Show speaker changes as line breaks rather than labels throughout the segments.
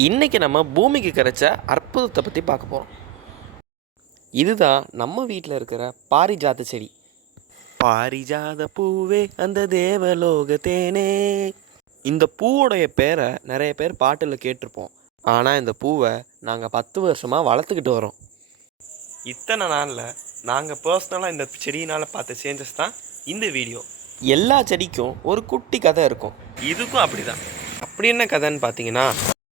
இன்றைக்கி நம்ம பூமிக்கு கிடைச்ச அற்புதத்தை பற்றி பார்க்க போகிறோம் இதுதான் நம்ம வீட்டில் இருக்கிற பாரிஜாத செடி. பாரிஜாத பூவே அந்த தேவலோக தேனே இந்த பூவோடைய பேரை நிறைய பேர் பாட்டில் கேட்டிருப்போம். ஆனால் இந்த பூவை நாங்கள் பத்து வருஷமாக வளர்த்துக்கிட்டு வரோம். இத்தனை நாளில் நாங்கள் பர்சனலாக இந்த செடியினால் பார்த்த சேஞ்சஸ் தான் இந்த வீடியோ எல்லா செடிக்கும் ஒரு குட்டி கதை இருக்கும். இதுக்கும் அப்படிதான். அப்படி என்ன கதைன்னு பார்த்தீங்கன்னா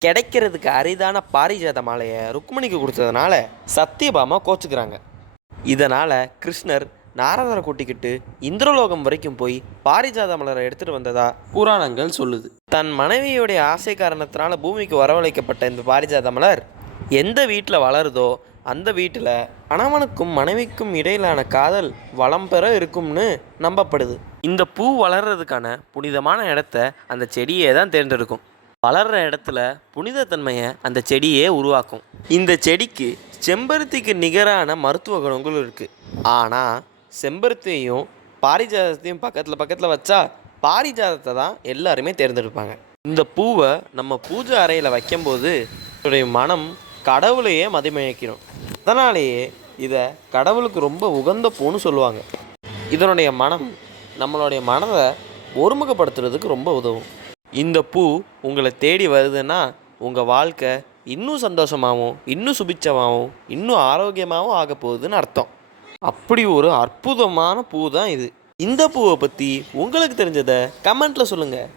கிடைக்கிறதுக்கு அரிதான பாரிஜாத மாலையை ருக்மணிக்கு கொடுத்ததுனால சத்தியபாமா கோச்சுக்கிறாங்க. இதனால் கிருஷ்ணர் நாரதரை கூட்டிக்கிட்டு இந்திரலோகம் வரைக்கும் போய் பாரிஜாத மலரை எடுத்துகிட்டு வந்ததா புராணங்கள் சொல்லுது. தன் மனைவியுடைய ஆசை காரணத்தினால பூமிக்கு வரவழைக்கப்பட்ட இந்த பாரிஜாத மலர் எந்த வீட்டில் வளருதோ அந்த வீட்டில் கணவனுக்கும் மனைவிக்கும் இடையிலான காதல் வளம் பெற இருக்கும்னு நம்பப்படுது. இந்த பூ வளர்றதுக்கான புனிதமான இடத்த அந்த செடியே தான் தேர்ந்தெடுக்கும். வளர்கிற இடத்துல புனிதத்தன்மையை அந்த செடியே உருவாக்கும். இந்த செடிக்கு செம்பருத்திக்கு நிகரான மருத்துவ குணங்கள் இருக்குது ஆனால் செம்பருத்தியையும் பாரிஜாதத்தையும் பக்கத்தில் பக்கத்தில் வச்சா பாரிஜாதத்தை தான் எல்லாருமே தேர்ந்தெடுப்பாங்க. இந்த பூவை நம்ம பூஜை அறையில் வைக்கும்போது இதனுடைய மனம் கடவுளையே மதிமயக்கிறோம் அதனாலேயே இதை கடவுளுக்கு ரொம்ப உகந்த பூன்னு சொல்லுவாங்க. இதனுடைய மனம் நம்மளுடைய மனதை ஒருமுகப்படுத்துறதுக்கு ரொம்ப உதவும். இந்த பூ உங்களை தேடி வருதுன்னா உங்கள் வாழ்க்கை இன்னும் சந்தோஷமாகவும் இன்னும் சுபிச்சமாகவும் இன்னும் ஆரோக்கியமாகவும் ஆக போகுதுன்னு அர்த்தம். அப்படி ஒரு அற்புதமான பூ தான் இது. இந்த பூவை பற்றி உங்களுக்கு தெரிஞ்சதை கமெண்ட்டில் சொல்லுங்கள்